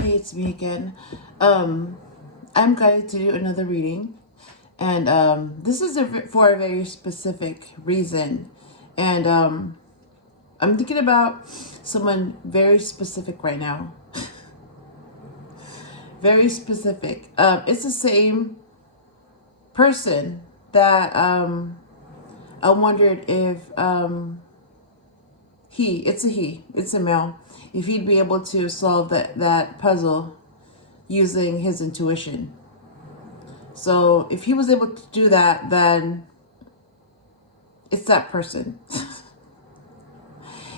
Hey, it's me again. I'm going to do another reading, and this is for a very specific reason. And I'm thinking about someone very specific right now. Very specific. It's the same person that I wondered if it's a male, if he'd be able to solve that puzzle using his intuition. So if he was able to do that, then it's that person.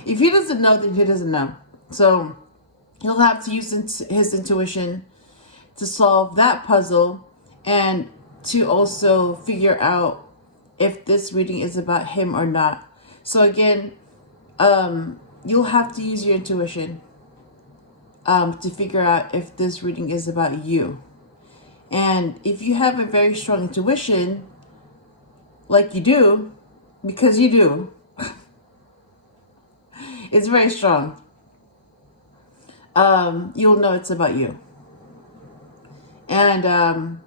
If he doesn't know, then he doesn't know. So he'll have to use his intuition to solve that puzzle and to also figure out if this reading is about him or not. So again, you'll have to use your intuition to figure out if this reading is about you. And if you have a very strong intuition, like you do, because you do, it's very strong, you'll know it's about you. And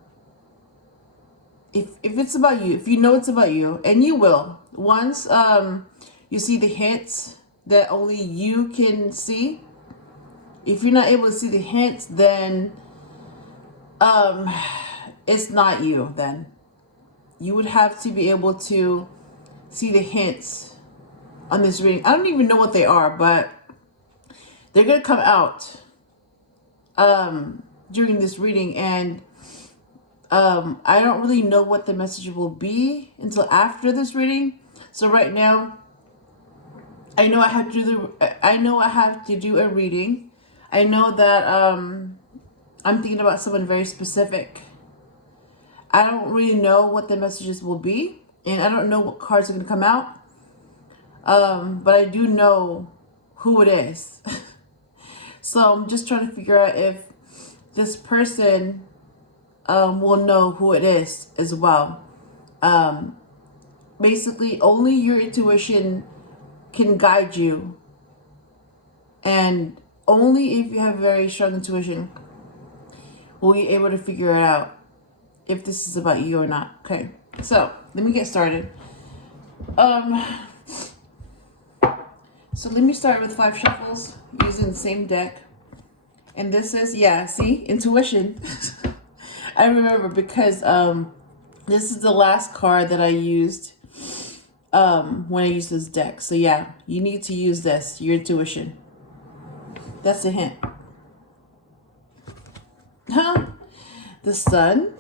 if it's about you, if you know it's about you, and you will, once you see the hints that only you can see, if you're not able to see the hints, then it's not you. Then you would have to be able to see the hints on this reading. I don't even know what they are, but they're gonna come out during this reading, and I don't really know what the message will be until after this reading. So right now, I know I have to do a reading. I know that I'm thinking about someone very specific. I don't really know what the messages will be, and I don't know what cards are going to come out. But I do know who it is. So I'm just trying to figure out if this person will know who it is as well. Basically, only your intuition can guide you, and only if you have very strong intuition will you able to figure it out if this is about you or not. Okay, so let me get started. So let me start with 5 shuffles using the same deck, and this is, yeah, see, intuition. I remember because this is the last card that I used when I used this deck. So yeah, you need to use this, your intuition. That's a hint. Huh? The Sun.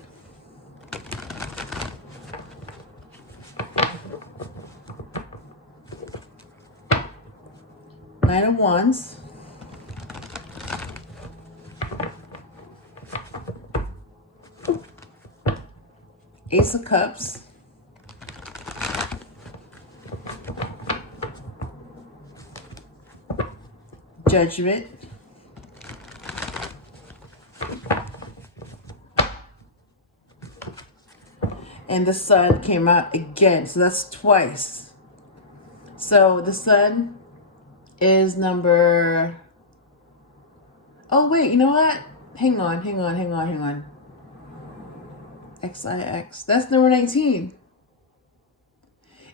Nine of Wands. Ace of Cups. Judgment. And the Sun came out again. So that's twice. So the Sun is number... Oh, wait, you know what? Hang on. XIX. That's number 19.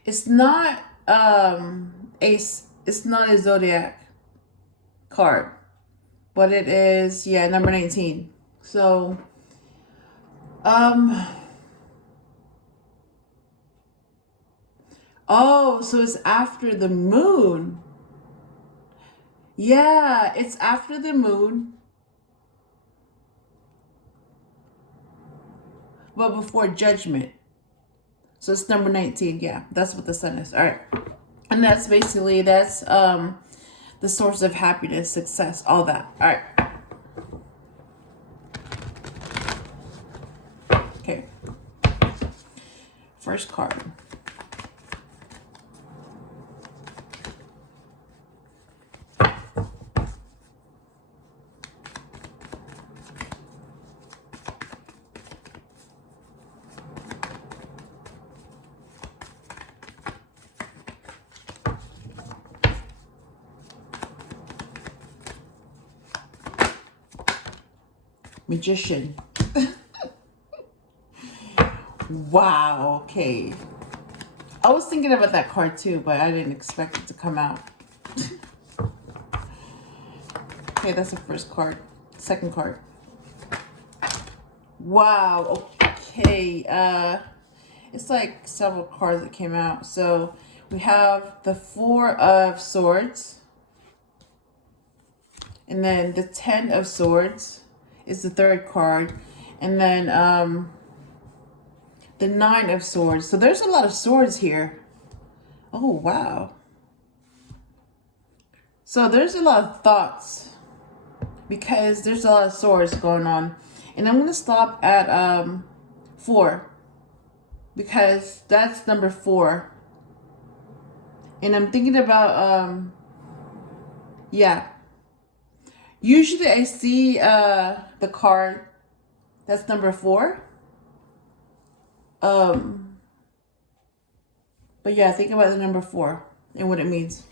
It's not Ace. It's not a Zodiac card, but it is, yeah, number 19. So oh, so it's after the moon. Yeah, it's after the moon, but before Judgment. So it's number 19. Yeah, that's what the Sun is. All right. And that's basically, that's the source of happiness, success, all that. All right. Okay. First card. Magician. Wow, okay. I was thinking about that card too, but I didn't expect it to come out. Okay, that's the first card. Second card. Wow, okay. It's like several cards that came out. So we have the Four of Swords. And then the Ten of Swords is the third card. And then the Nine of Swords. So there's a lot of swords here. Oh, wow. So there's a lot of thoughts because there's a lot of swords going on. And I'm going to stop at 4 because that's number 4. And I'm thinking about, yeah. Usually I see the card that's number 4. But yeah, think about the number 4 and what it means.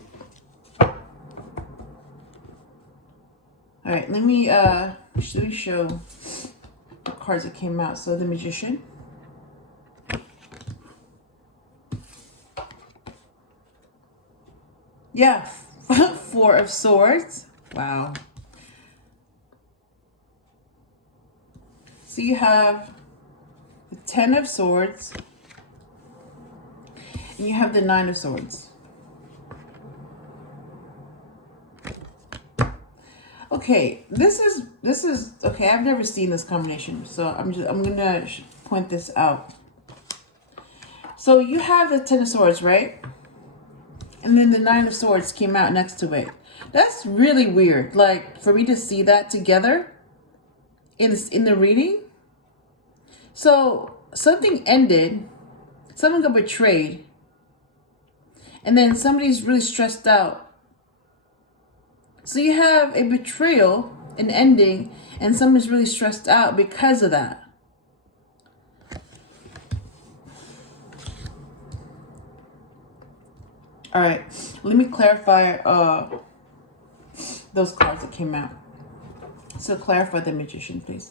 All right, let me show the cards that came out. So the Magician. Yeah, Four of Swords. Wow. So you have the Ten of Swords. And you have the Nine of Swords. Okay, this is okay. I've never seen this combination, so I'm gonna point this out. So you have the Ten of Swords, right? And then the Nine of Swords came out next to it. That's really weird. Like for me to see that together in the reading. So something ended. Someone got betrayed, and then somebody's really stressed out. So you have a betrayal, an ending, and someone's really stressed out because of that. All right, let me clarify those cards that came out. So clarify the Magician, please.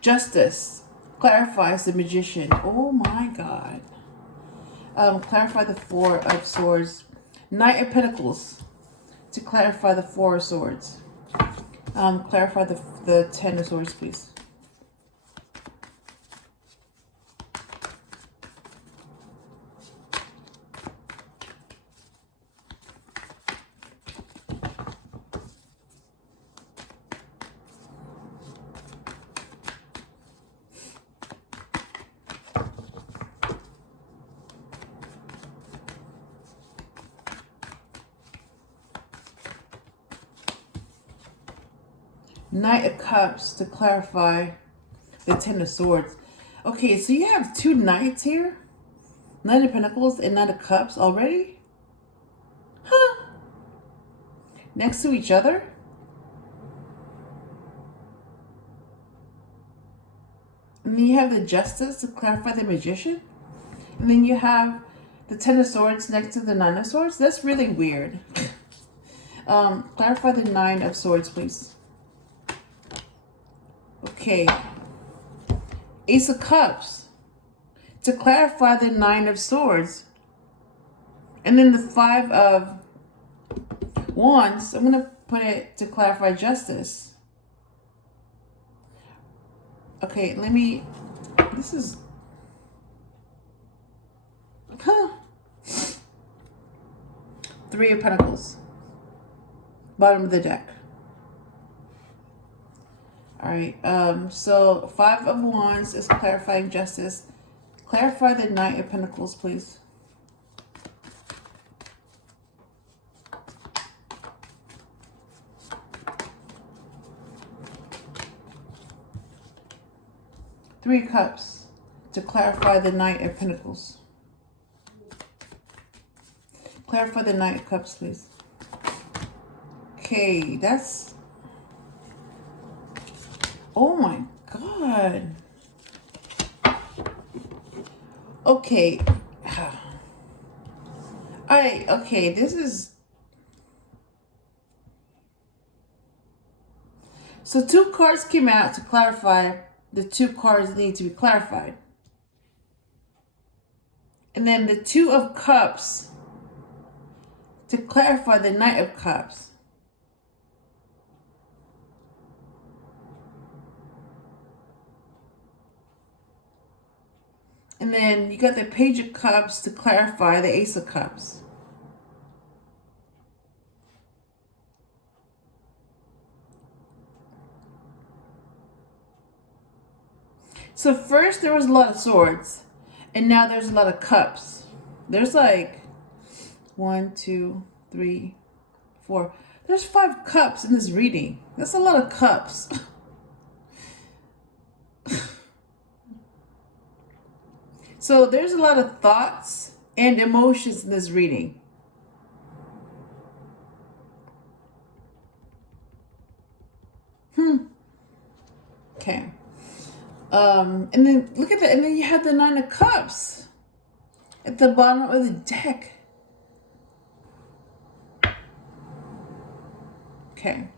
Justice clarifies the Magician. Oh my God. Clarify the Four of Swords. Knight of Pentacles to clarify the Four of Swords. Clarify the Ten of Swords, please. Knight of Cups to clarify the Ten of Swords. Okay, so you have two knights here. Knight of Pentacles and Knight of Cups already? Huh? Next to each other? And then you have the Justice to clarify the Magician. And then you have the Ten of Swords next to the Nine of Swords. That's really weird. Clarify the Nine of Swords, please. Okay. Ace of Cups to clarify the Nine of Swords. And then the Five of Wands, I'm going to put it to clarify Justice. Okay, let me, this is, Three of Pentacles, bottom of the deck. All right, so Five of Wands is clarifying Justice. Clarify the Knight of Pentacles, please. Three of Cups to clarify the Knight of Pentacles. Clarify the Knight of Cups, please. Okay, that's... Oh my God. Okay. Okay, this is... So 2 cards came out to clarify the 2 cards that need to be clarified. And then the 2 of Cups to clarify the Knight of Cups. And then you got the Page of Cups to clarify the Ace of Cups. So first there was a lot of swords, and now there's a lot of cups. There's like 1, 2, 3, 4. There's 5 cups in this reading. That's a lot of cups. So there's a lot of thoughts and emotions in this reading. Okay. And then look at that. And then you have the 9 of Cups at the bottom of the deck. Okay.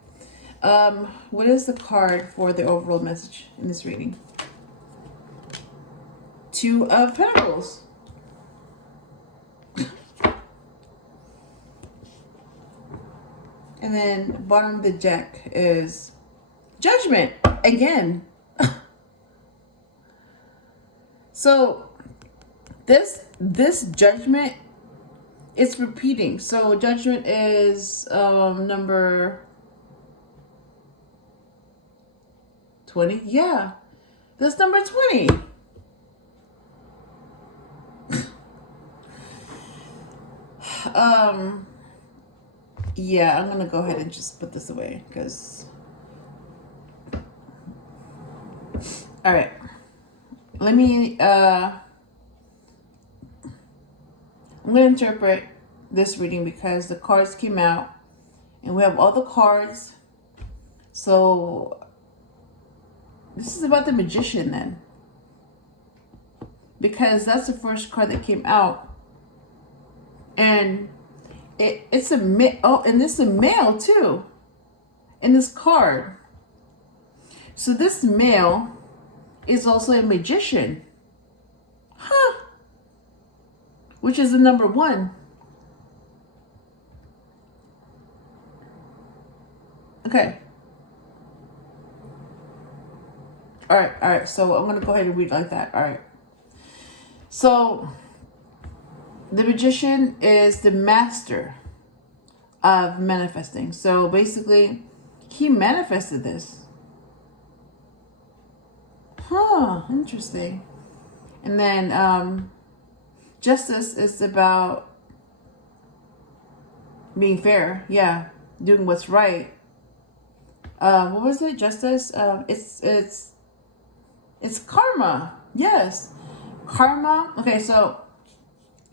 What is the card for the overall message in this reading? 2 of Pentacles. And then bottom of the deck is Judgment again. So this Judgment, it's repeating. So Judgment is number 20. Yeah, that's number 20. Yeah, I'm gonna go ahead and just put this away because... All right, let me I'm gonna interpret this reading because the cards came out and we have all the cards. So this is about the Magician then, because that's the first card that came out. And it's a oh, and this is a male too in this card. So this male is also a magician. Huh. Which is the number 1. Okay. All right. So I'm going to go ahead and read like that. All right. So the Magician is the master of manifesting. So basically, he manifested this. Huh, interesting. And then Justice is about being fair. Yeah, doing what's right. What was it? Justice? It's karma. Yes, karma. Okay, so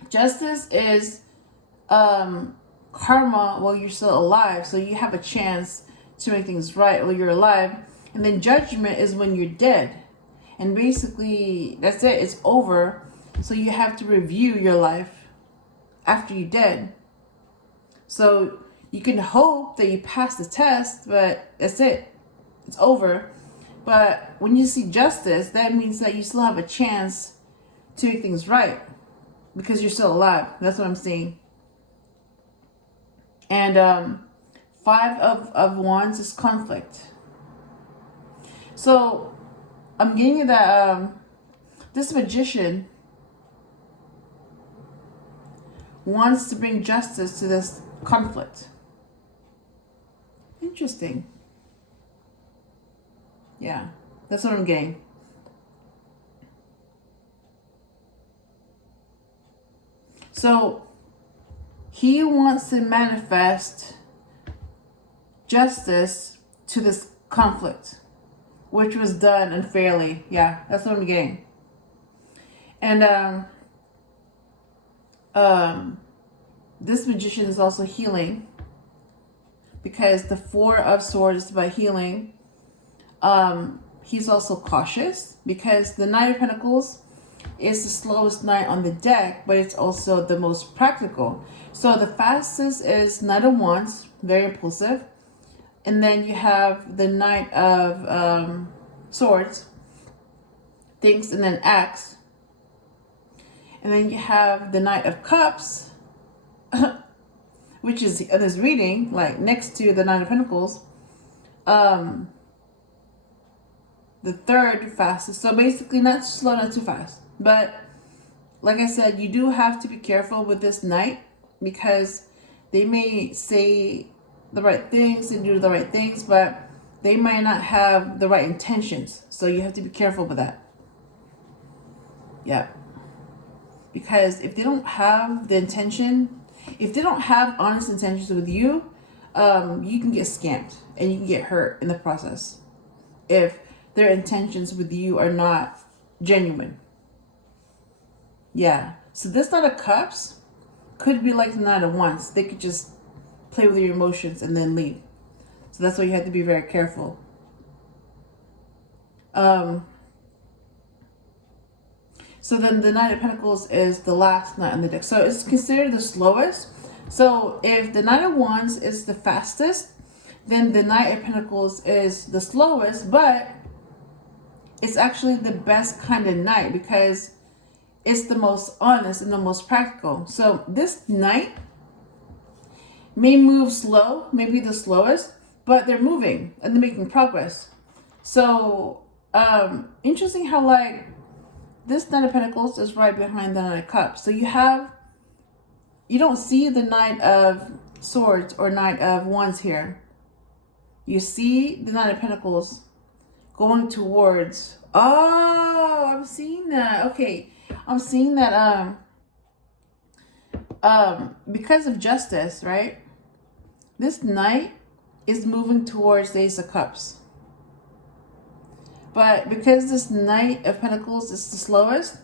Justice is karma while you're still alive, so you have a chance to make things right while you're alive. And then Judgment is when you're dead, and basically that's it. It's over. So you have to review your life after you're dead. So you can hope that you pass the test, but that's it. It's over. But when you see Justice, that means that you still have a chance to make things right because you're still alive. That's what I'm seeing. And 5 of Wands is conflict. So I'm getting that this Magician wants to bring justice to this conflict. Interesting. Yeah, that's what I'm getting. So he wants to manifest justice to this conflict, which was done unfairly. Yeah, that's what I'm getting. And this Magician is also healing, because the Four of Swords is about healing. He's also cautious because the Knight of Pentacles is the slowest knight on the deck, but it's also the most practical. So the fastest is Knight of Wands, very impulsive. And then you have the Knight of Swords, thinks and then acts. And then you have the Knight of Cups, which is in this reading, like next to the Knight of Pentacles. The third fastest. So basically not too slow, not too fast. But like I said, you do have to be careful with this Knight because they may say the right things and do the right things, but they might not have the right intentions. So you have to be careful with that. Yeah. Because if they don't have the intention, if they don't have honest intentions with you, you can get scammed and you can get hurt in the process if their intentions with you are not genuine. Yeah. So this Knight of Cups could be like the Knight of Wands. They could just play with your emotions and then leave. So that's why you have to be very careful. So then the Knight of Pentacles is the last knight on the deck. So it's considered the slowest. So if the Knight of Wands is the fastest, then the Knight of Pentacles is the slowest, but it's actually the best kind of knight because it's the most honest and the most practical. So this knight may move slow, maybe the slowest, but they're moving and they're making progress. So interesting how like this Knight of Pentacles is right behind the Knight of Cups. So you don't see the Knight of Swords or Knight of Wands here. You see the Knight of Pentacles going towards, oh, I'm seeing that. Okay, I'm seeing that because of justice, right? This knight is moving towards the Ace of Cups. But because this Knight of Pentacles is the slowest,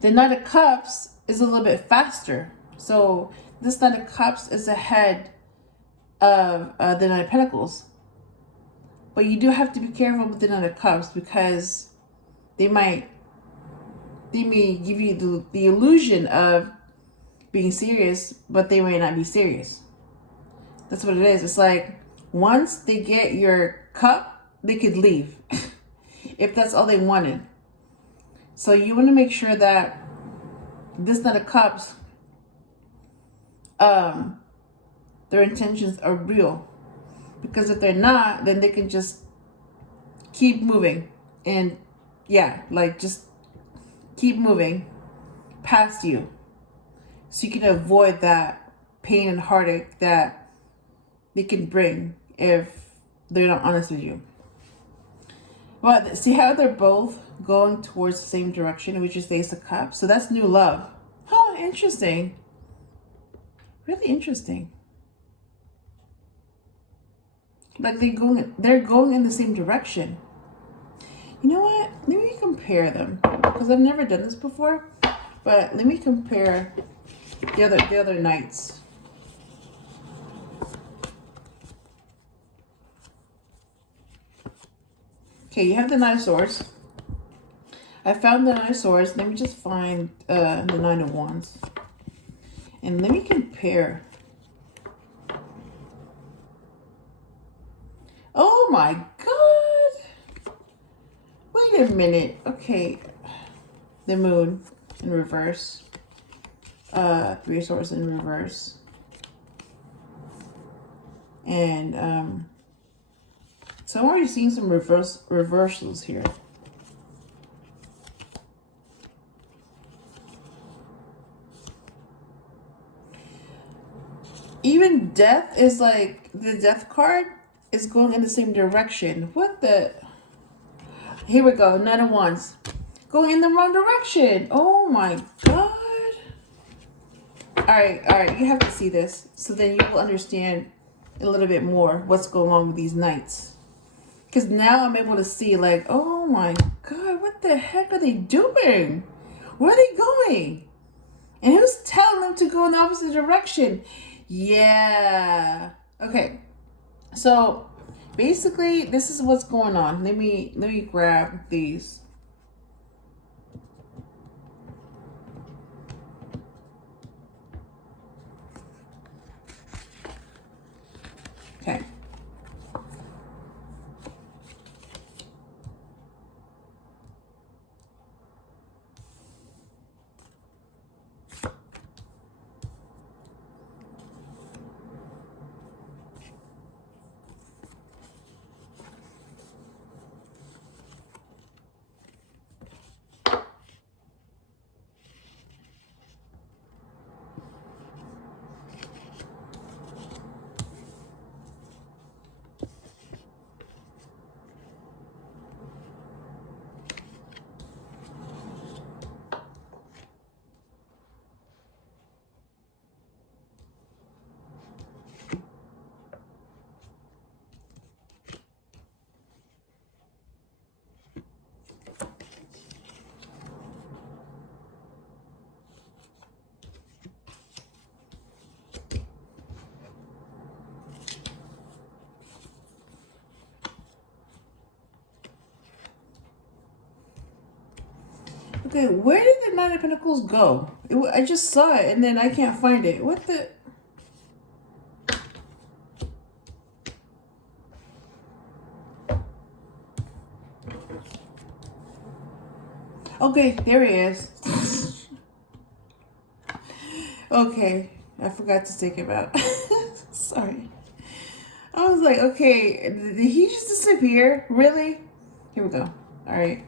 the Knight of Cups is a little bit faster. So this Knight of Cups is ahead of the Knight of Pentacles. But you do have to be careful with the Knight of Cups because they may give you the illusion of being serious, but they may not be serious. That's what it is. It's like once they get your cup, they could leave if that's all they wanted. So you want to make sure that this Knight of Cups, their intentions are real. Because if they're not, then they can just keep moving. And yeah, like just keep moving past you. So you can avoid that pain and heartache that they can bring if they're not honest with you. But see how they're both going towards the same direction, which is the Ace of Cups. So that's new love. Oh, interesting. Really interesting. Like they're going in the same direction. You know what? Let me compare them because I've never done this before. But let me compare the other knights. Okay, you have the Knight of Swords. I found the Knight of Swords. Let me just find the Knight of Wands. And let me compare. Oh my God. Wait a minute. Okay. The Moon in reverse. Three of Swords in reverse. And so I'm already seeing some reversals here. Even Death is like, the Death card is going in the same direction. What the? Here we go. Knight of Wands. Going in the wrong direction. Oh my God. All right. You have to see this. So then you will understand a little bit more what's going on with these knights. Because now I'm able to see like, oh my God, what the heck are they doing? Where are they going? And who's telling them to go in the opposite direction? Yeah. Okay, so basically this is what's going on. Let me grab these. Okay. Okay, where did the Nine of Pentacles go? I just saw it and then I can't find it. What the? Okay, there he is. Okay, I forgot to take him out. Sorry. I was like, okay, did he just disappear? Really? Here we go. All right.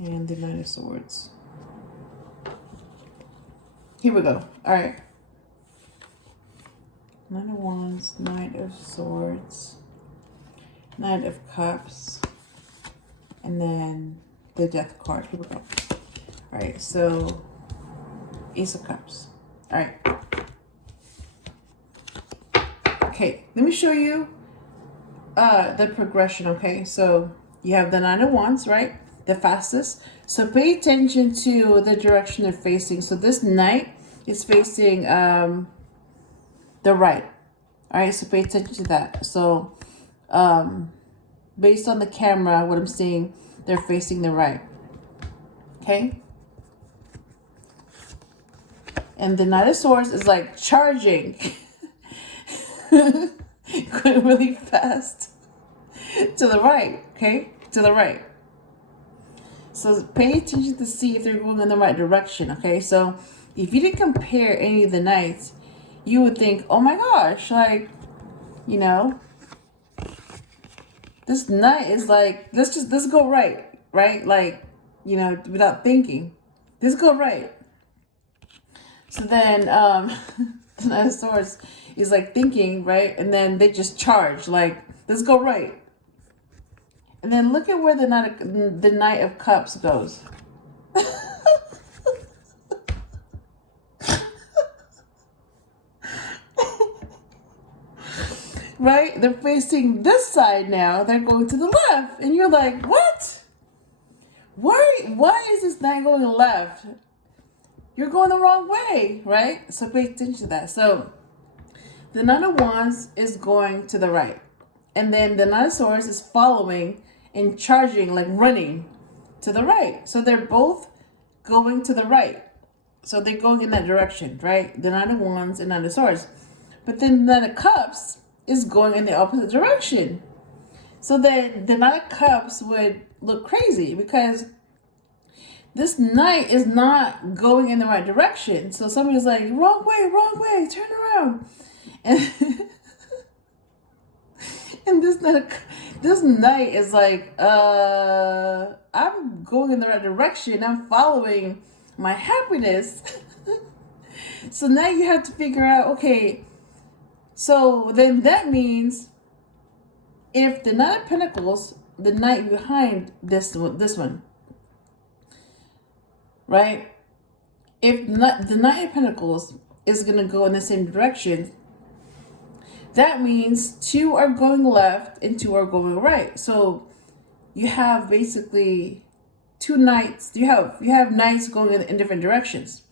And the Nine of Swords. Here we go. All right. Nine of Wands, Knight of Swords, Knight of Cups, and then the Death card. Here we go. All right, so Ace of Cups. All right. Okay, let me show you the progression, okay? So you have the Nine of Wands, right? The fastest. So pay attention to the direction they're facing. So this Knight is facing the right. All right, so pay attention to that. So based on the camera, what I'm seeing, they're facing the right. Okay? And the Knight of Swords is like charging. Going really fast. To the right, okay? To the right. So pay attention to see if they're going in the right direction, okay? So if you didn't compare any of the knights, you would think, oh my gosh, like, you know, this knight is like, let's go right? Like, you know, without thinking. Let's go right. So then the Knight of Swords is like thinking, right? And then they just charge, like, let's go right. And then look at where the Knight of Cups goes. Right? They're facing this side now. They're going to the left. And you're like, what? Why is this Knight going left? You're going the wrong way, right? So pay attention to that. So the Nine of Wands is going to the right. And then the Nine of Swords is following and charging, like running to the right. So they're both going to the right. So they're going in that direction, right? The Nine of Wands and Nine of Swords. But then the Nine of Cups is going in the opposite direction. So then the Nine of Cups would look crazy because this Knight is not going in the right direction. So somebody's like, wrong way, turn around. And and this Knight is like, I'm going in the right direction. I'm following my happiness. So now you have to figure out, okay, so then that means if the Knight of Pentacles, the Knight behind this one, right? If the Knight of Pentacles is going to go in the same direction, that means two are going left and two are going right. So you have basically two knights. You have knights going in different directions.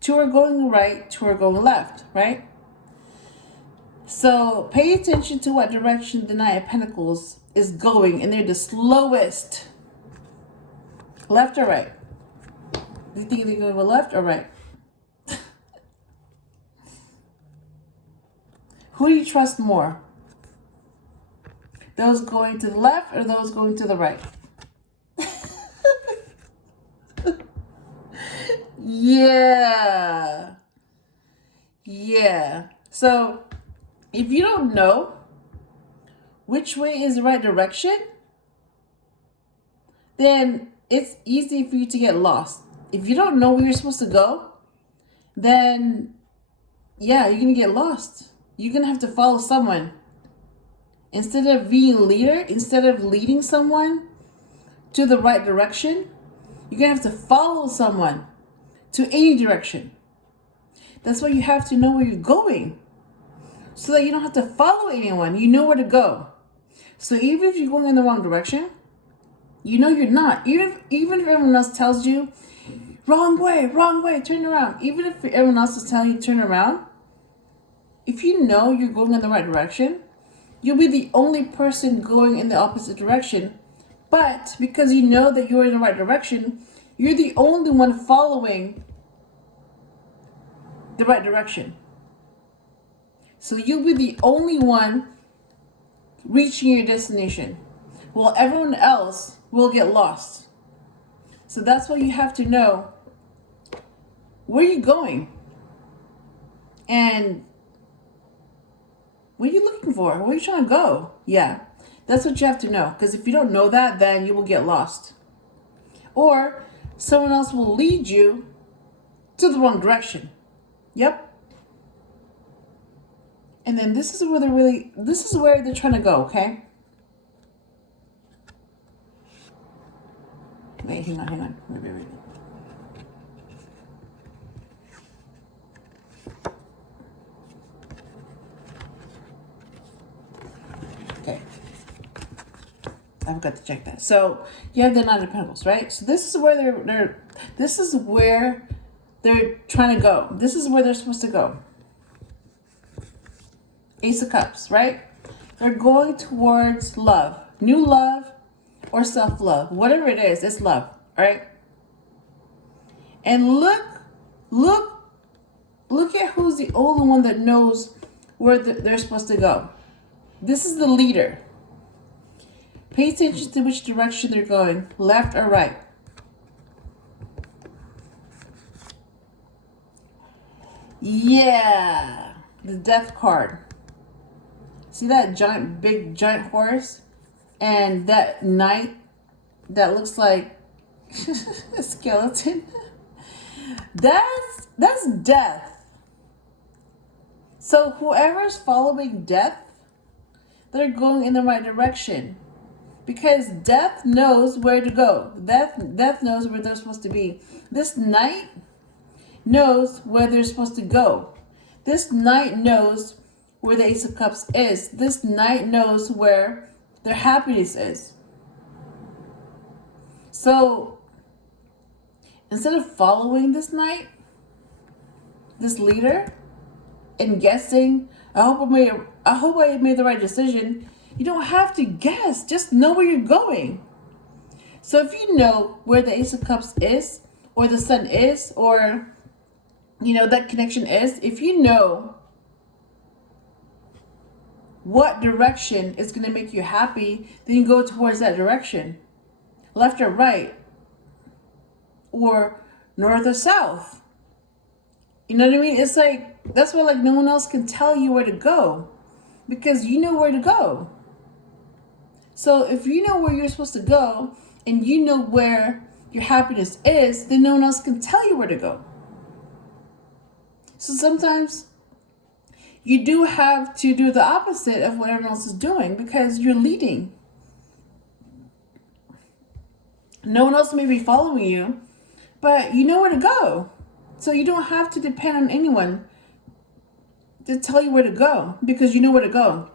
Two are going right, two are going left, right? So pay attention to what direction the Knight of Pentacles is going, and they're the slowest. Left or right? Do you think they're going to go left or right? Who do you trust more? Those going to the left or those going to the right? Yeah. Yeah. So if you don't know which way is the right direction, then it's easy for you to get lost. If you don't know where you're supposed to go, then yeah, you're going to get lost. You're going to have to follow someone. Instead of being a leader, instead of leading someone to the right direction, you're going to have to follow someone to any direction. That's why you have to know where you're going, so that you don't have to follow anyone. You know where to go. So even if you're going in the wrong direction, you know you're not. Even if everyone else tells you, wrong way, turn around. Even if everyone else is telling you to turn around, if you know you're going in the right direction, you'll be the only person going in the opposite direction. But because you know that you're in the right direction, you're the only one following the right direction. So you'll be the only one reaching your destination, while everyone else will get lost. So that's why you have to know where you're going and what are you looking for? Where are you trying to go? Yeah, that's what you have to know. Because if you don't know that, then you will get lost. Or someone else will lead you to the wrong direction. Yep. And then this is where they're trying to go, okay? Wait, hang on. Wait. Okay. I forgot to check that. So you have the Nine of Pentacles, right? So this is where this is where they're trying to go. This is where they're supposed to go. Ace of Cups, right? They're going towards love. New love or self-love. Whatever it is, it's love, right? And look at who's the only one that knows where they're supposed to go. This is the leader. Pay attention to which direction they're going, left or right. Yeah, the Death card. See that big giant horse? And that knight that looks like a skeleton? That's death. So whoever's following death, they're going in the right direction. Because death knows where to go. Death knows where they're supposed to be. This knight knows where they're supposed to go. This knight knows where the Ace of Cups is. This knight knows where their happiness is. So instead of following this knight, this leader, and guessing, I hope I made the right decision. You don't have to guess. Just know where you're going. So if you know where the Ace of Cups is, or the Sun is, or that connection is, if you know what direction is going to make you happy, then you go towards that direction. Left or right, or north or south. You know what I mean? It's like, that's why no one else can tell you where to go, because you know where to go. So if you know where you're supposed to go, and you know where your happiness is, then no one else can tell you where to go. So sometimes you do have to do the opposite of what everyone else is doing, because you're leading. No one else may be following you, but you know where to go. So you don't have to depend on anyone to tell you where to go, because you know where to go.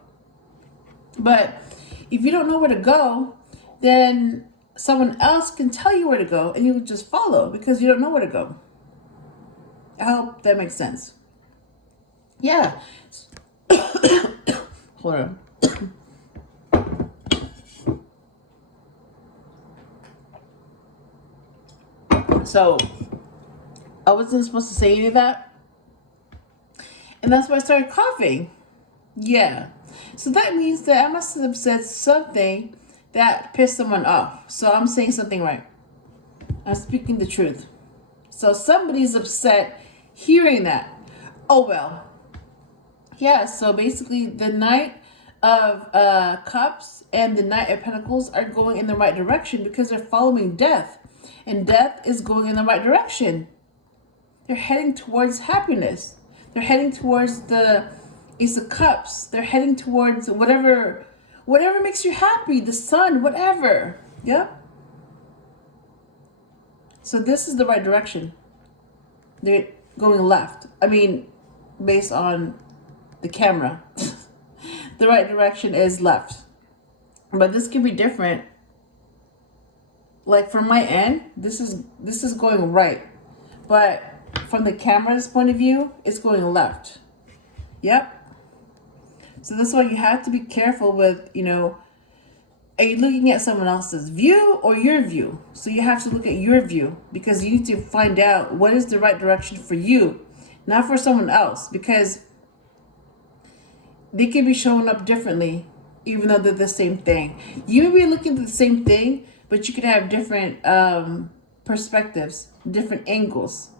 But if you don't know where to go, then someone else can tell you where to go, and you just follow because you don't know where to go. I hope that makes sense. Yeah. Hold on. So, I wasn't supposed to say any of that. And that's why I started coughing. Yeah. So that means that I must have said something that pissed someone off. So I'm saying something right. I'm speaking the truth. So somebody's upset hearing that. Oh well. Yeah, so basically the Knight of Cups and the Knight of Pentacles are going in the right direction because they're following death. And death is going in the right direction. They're heading towards happiness. They're heading towards the Ace of Cups. They're heading towards whatever makes you happy, the sun, whatever. Yep. So this is the right direction. They're going left. I mean, based on the camera. The right direction is left. But this could be different. Like from my end, this is going right. But from the camera's point of view, it's going left. Yep. So that's why you have to be careful with, are you looking at someone else's view or your view? So you have to look at your view because you need to find out what is the right direction for you, not for someone else, because they can be showing up differently, even though they're the same thing. You may be looking at the same thing, but you could have different perspectives, different angles.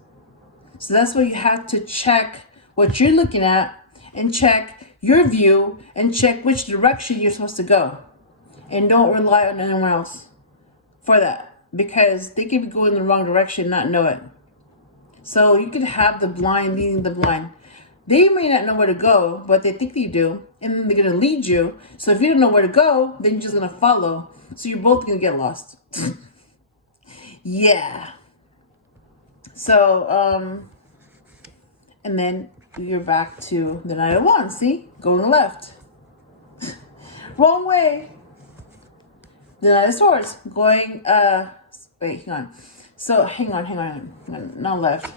So that's why you have to check what you're looking at and check your view and check which direction you're supposed to go. And don't rely on anyone else for that because they could be going in the wrong direction and not know it. So you could have the blind leading the blind. They may not know where to go, but they think they do, and then they're going to lead you. So if you don't know where to go, then you're just going to follow. So you're both going to get lost. Yeah. So, and then you're back to the Knight of Wands. See? Going left. Wrong way. The Knight of Swords. Going, wait, hang on. So, hang on. Not left.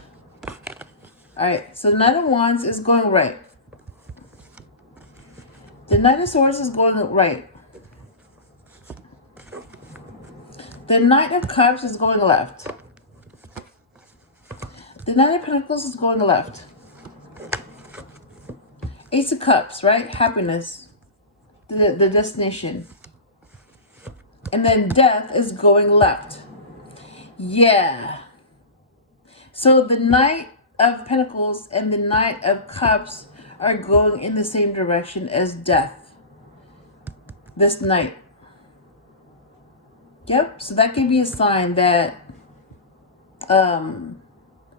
Alright, so the Knight of Wands is going right. The Knight of Swords is going right. The Knight of Cups is going left. The Knight of Pentacles is going left. Ace of Cups, right? Happiness. The destination. And then Death is going left. Yeah. So the Knight of Pentacles and the Knight of Cups are going in the same direction as Death this night. Yep. So that could be a sign that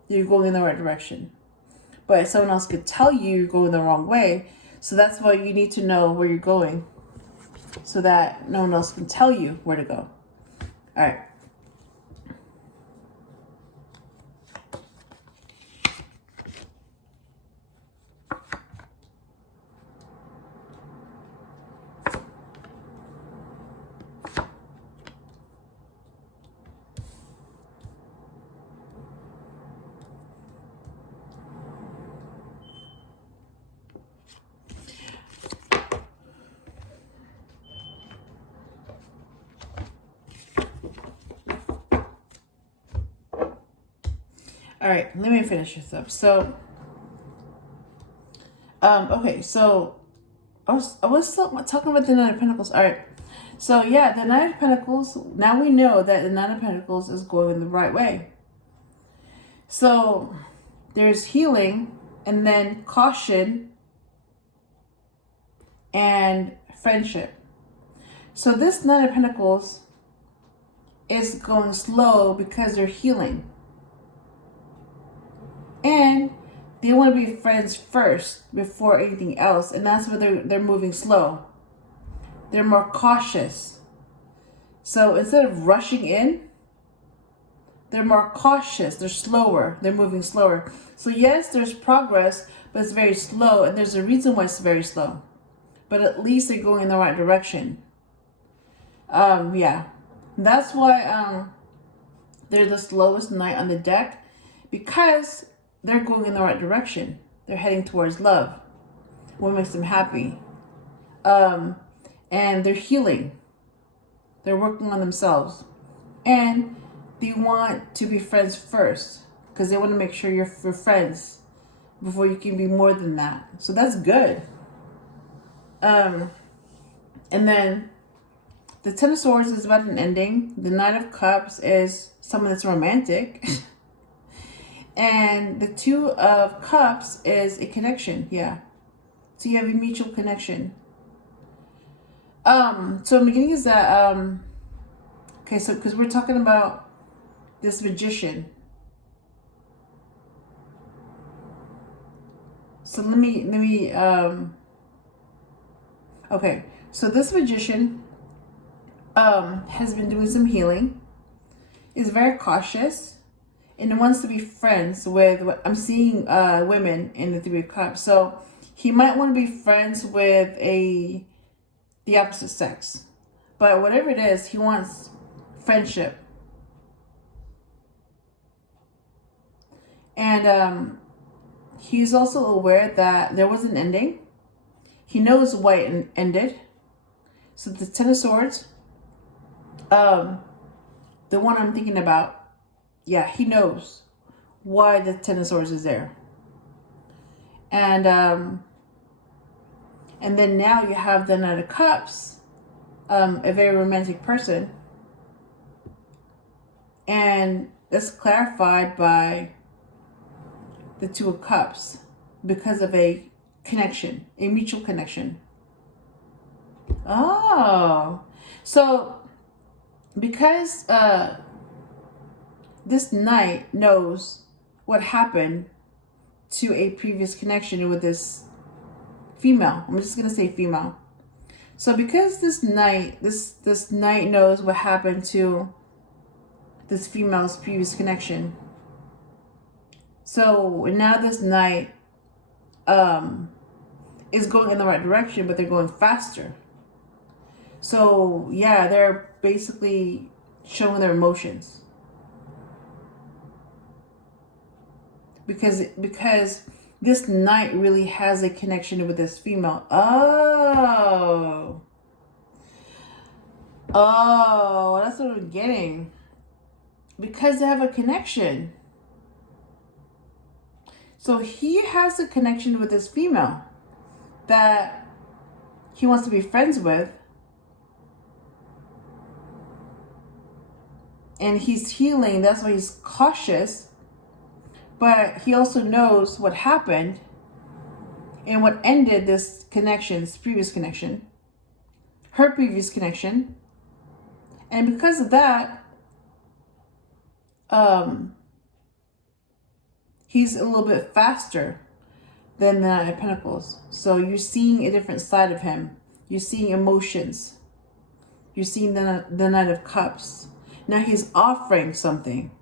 you're going in the right direction. But someone else could tell you you're going the wrong way. So that's why you need to know where you're going so that no one else can tell you where to go. All right. All right, let me finish this up. So, okay, so I was talking about the Knight of Pentacles. All right, so yeah, the Knight of Pentacles. Now we know that the Knight of Pentacles is going the right way. So there's healing, and then caution, and friendship. So this Knight of Pentacles is going slow because they're healing. And they want to be friends first before anything else. And that's why they're moving slow. They're more cautious. So instead of rushing in, they're more cautious. They're slower. They're moving slower. So yes, there's progress, but it's very slow. And there's a reason why it's very slow. But at least they're going in the right direction. Yeah. That's why they're the slowest knight on the deck. Because they're going in the right direction. They're heading towards love. What makes them happy? And they're healing. They're working on themselves. And they want to be friends first, because they want to make sure you're friends before you can be more than that. So that's good. And then the Ten of Swords is about an ending. The Knight of Cups is someone that's romantic. And the Two of Cups is a connection. Yeah. So you have a mutual connection. So the beginning is that, okay, so because we're talking about this magician. So let me, okay, so this magician, has been doing some healing, is very cautious, and wants to be friends with, I'm seeing, women in the Three of Cups. So he might want to be friends with the opposite sex, but whatever it is, he wants friendship. And he's also aware that there was an ending. He knows why it ended. So the Ten of Swords, the one I'm thinking about, yeah, he knows why the Ten of Swords is there. And then now you have the Knight of Cups, a very romantic person. And that's clarified by the Two of Cups because of a connection, a mutual connection. Oh, so because this knight knows what happened to a previous connection with this female. I'm just gonna say female. So because this knight knows what happened to this female's previous connection. So now this knight is going in the right direction, but they're going faster. So yeah, they're basically showing their emotions. Because this knight really has a connection with this female. Oh, that's what I'm getting. Because they have a connection. So he has a connection with this female that he wants to be friends with. And he's healing, that's why he's cautious. But he also knows what happened and what ended this connection, this previous connection, her previous connection. And because of that, he's a little bit faster than the Knight of Pentacles. So you're seeing a different side of him. You're seeing emotions. You're seeing the Knight of Cups. Now he's offering something.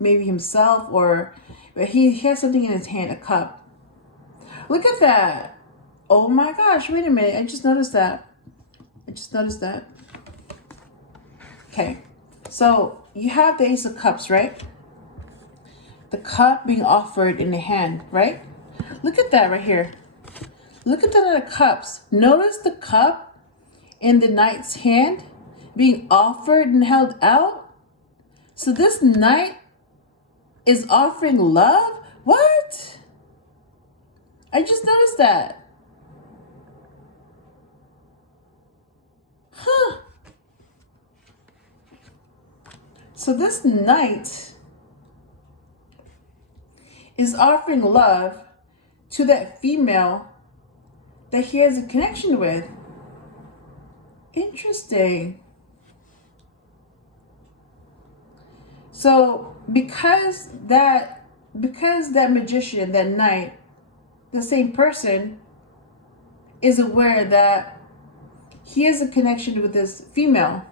Maybe himself, or he has something in his hand, a cup. Look at that. Oh my gosh, wait a minute. I just noticed that. Okay, so you have the Ace of Cups, right? The cup being offered in the hand, right? Look at that right here. Look at the Knight of Cups. Notice the cup in the knight's hand being offered and held out. So this knight is offering love? What? I just noticed that. Huh. So this knight is offering love to that female that he has a connection with. Interesting. So because that magician, that knight, the same person, is aware that he has a connection with this female,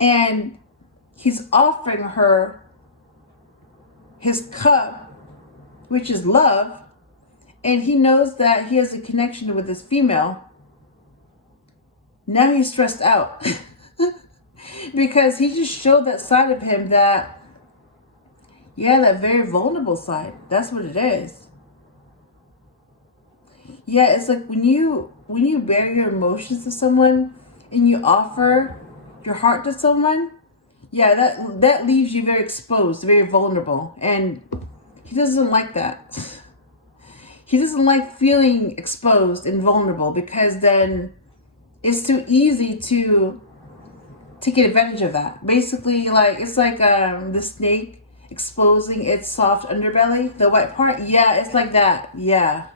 and he's offering her his cup, which is love, and he knows that he has a connection with this female. Now he's stressed out. Because he just showed that side of him that, yeah, that very vulnerable side. That's what it is. Yeah, it's like when you bear your emotions to someone and you offer your heart to someone, yeah, that leaves you very exposed, very vulnerable, and he doesn't like that. He doesn't like feeling exposed and vulnerable because then it's too easy to take advantage of that. Basically, like it's like the snake exposing its soft underbelly, the white part. Yeah, it's like that. Yeah.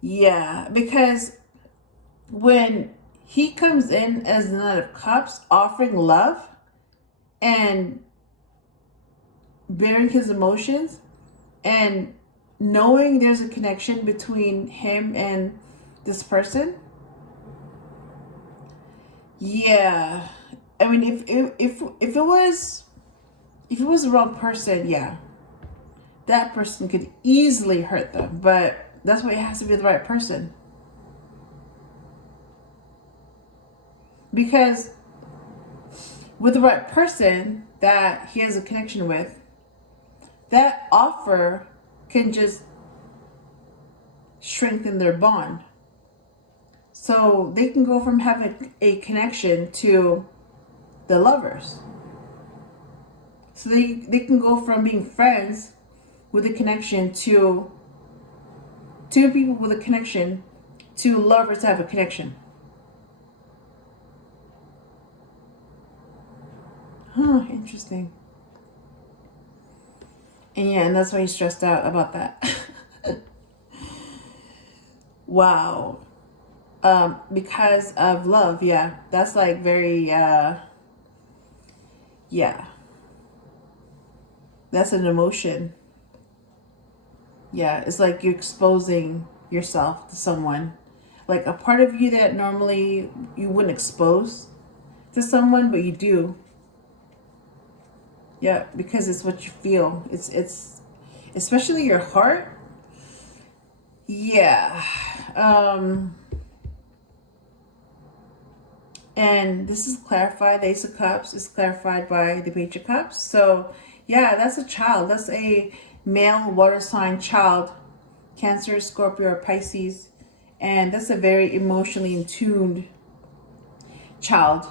Yeah, because when he comes in as the Knight of Cups, offering love and bearing his emotions and knowing there's a connection between him and this person. Yeah, I mean, if it was the wrong person, yeah, that person could easily hurt them. But that's why it has to be the right person. Because with the right person that he has a connection with, that offer can just strengthen their bond. So they can go from having a connection to the lovers. So they can go from being friends with a connection to two people with a connection to lovers have a connection. Huh, interesting. And yeah, and that's why he's stressed out about that. Wow. Because of love, yeah. That's like very yeah. That's an emotion. Yeah, it's like you're exposing yourself to someone. Like a part of you that normally you wouldn't expose to someone, but you do. Yeah, because it's what you feel. It's especially your heart. Yeah. And this is clarified. The Ace of Cups is clarified by the Page of Cups. So yeah, that's a child. That's a male water sign child. Cancer, Scorpio, or Pisces. And that's a very emotionally in tuned child.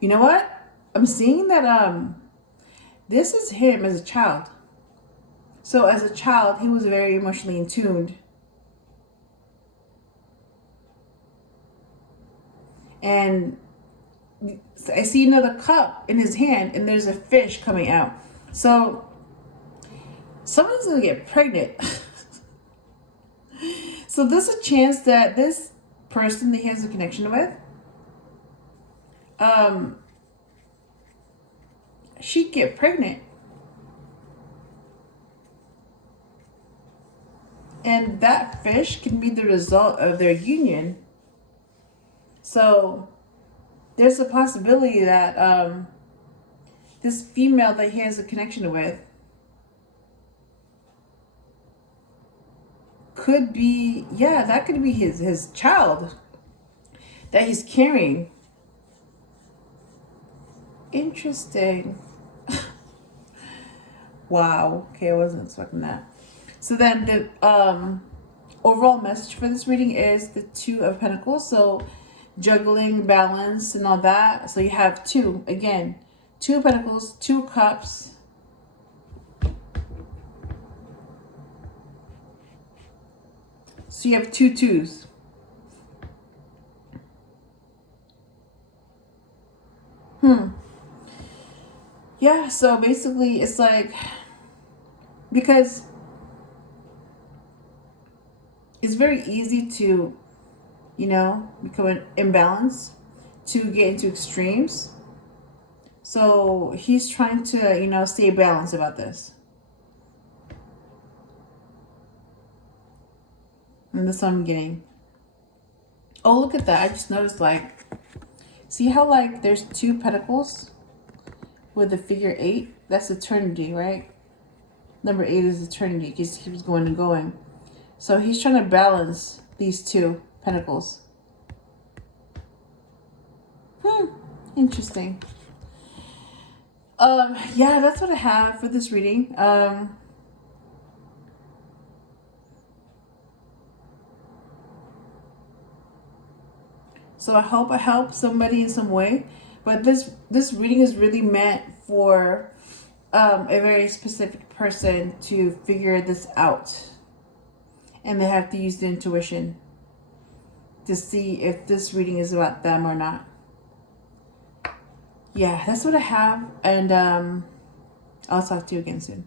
You know what? I'm seeing that this is him as a child. So as a child, he was very emotionally in tuned. And I see another cup in his hand and there's a fish coming out. So someone's gonna get pregnant. So there's a chance that this person that he has a connection with, she'd get pregnant. And that fish can be the result of their union. So there's a possibility that this female that he has a connection with could be, yeah, that could be his child that he's carrying. Interesting. Wow. Okay, I wasn't expecting that. So then the overall message for this reading is the Two of Pentacles. So juggling, balance, and all that. So you have two, again, Two of Pentacles, Two Cups. So you have two twos. Yeah, so basically it's like, because it's very easy to, become an imbalance, to get into extremes. So he's trying to, stay balanced about this. And that's what I'm getting. Oh, look at that. I just noticed, like, see how, like, there's two pentacles with the figure 8? That's eternity, right? Number 8 is eternity. It just keeps going and going. So he's trying to balance these two pentacles. Interesting. Yeah, that's what I have for this reading. So I hope I help somebody in some way. But this reading is really meant for a very specific person to figure this out. And they have to use the intuition to see if this reading is about them or not. Yeah, that's what I have. And I'll talk to you again soon.